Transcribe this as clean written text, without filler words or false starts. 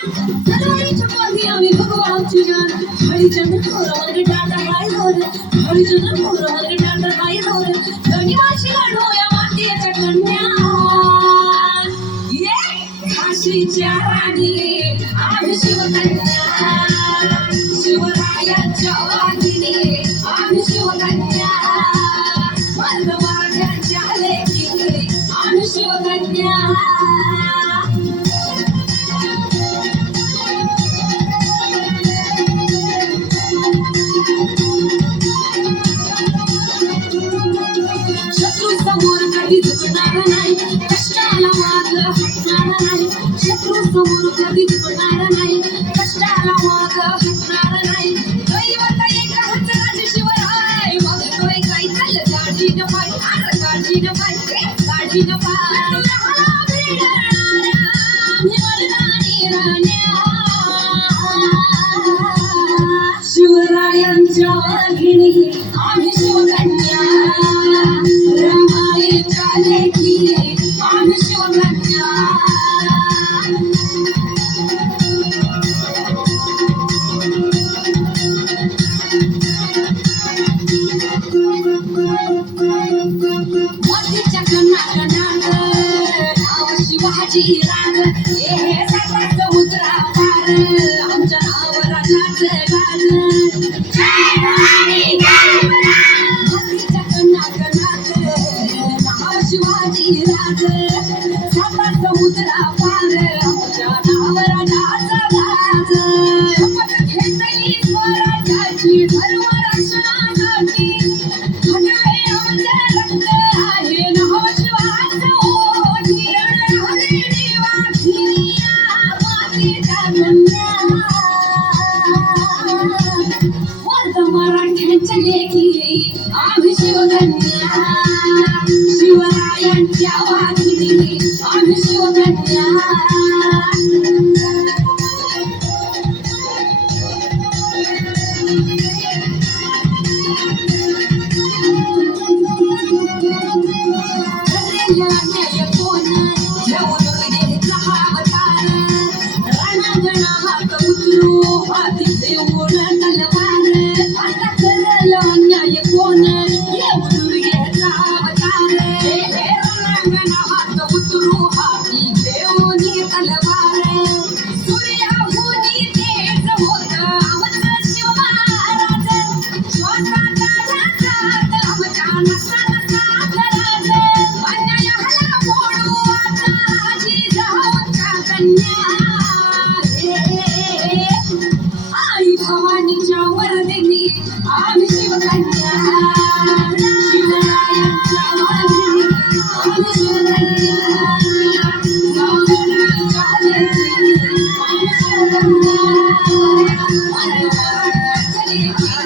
हरवळीच्या पाठी आम्ही भगवानची जाण हरिचंद्र खोरवर टाटा पाय जोर हरिचंद्र खोरवर टाटा पाय जोर धनिवाशी डोया मातीच्या कन्या ये झाशीच्या राणी आम्ही शिवकन्या शिवरायाच्या वाहिनी आम्ही शिवकन्या मर्दवाड्याच्या लेकी आम्ही शिवकन्या शत्रु समोर कधी झुकणार नाही कष्टाला माग हटणार नाही शत्रु समोर कधी झुकणार नाही कष्टाला माग हटणार नाही दैवत एक हंसराज शिवराय बघतोय काय चाल गाडी न पाय आर गाडी न पाय गाडी न पाय तुझ्याला भिडणाऱ्या भिवरणारी राण्या शिवरायांच्या वाघिणी आम्ही शिवकन्या रमाईच्या लेकी आम्ही शिवकन्या मोतीच्या कणाकणात नाव शिवाजी राग हे साता समुद्रा पार आमच्या नाव राजाचं गाज मोतीच्या कणाकणात नाव शिवाजी राग साता समुद्रा पार आमच्या नाव राजाचं गाज शपथ घेतली स्वराज्याची धर्म रक्षणासाठी घडवे आमचे रक्त आहे नाव शिवाचं ओठ हिरण राहणे देवाघिरी मातीच्या कन्या वर्ग मराठ्यांच्या लेकी आम्ही शिवकन्या शिवरायांच्या वाघिणी आम्ही शिवकन्या अन्याय कोण येऊन घेतला हा अवतार रणांगणा हात उतरू हाती देऊन तलवार आता करल अन्याय कोण येऊन घेतला हा अवतार रणांगणा हात उतरू हाती देऊन तलवार सूर्याहूनी तेज होत आमचं शिव महाराज श्वासाचा राजात आमच्या नसा नसात राज अन्यायाला मोडू आता जिजाऊच्या कन्या आई भवानीच्या वरदिनी आम्ही शिवकन्या शिवरायांच्या वाहिनी आम्ही शिवकन्या गावडीच्या लेकी आम्ही शिवकन्या मराठ्याच्या लेकी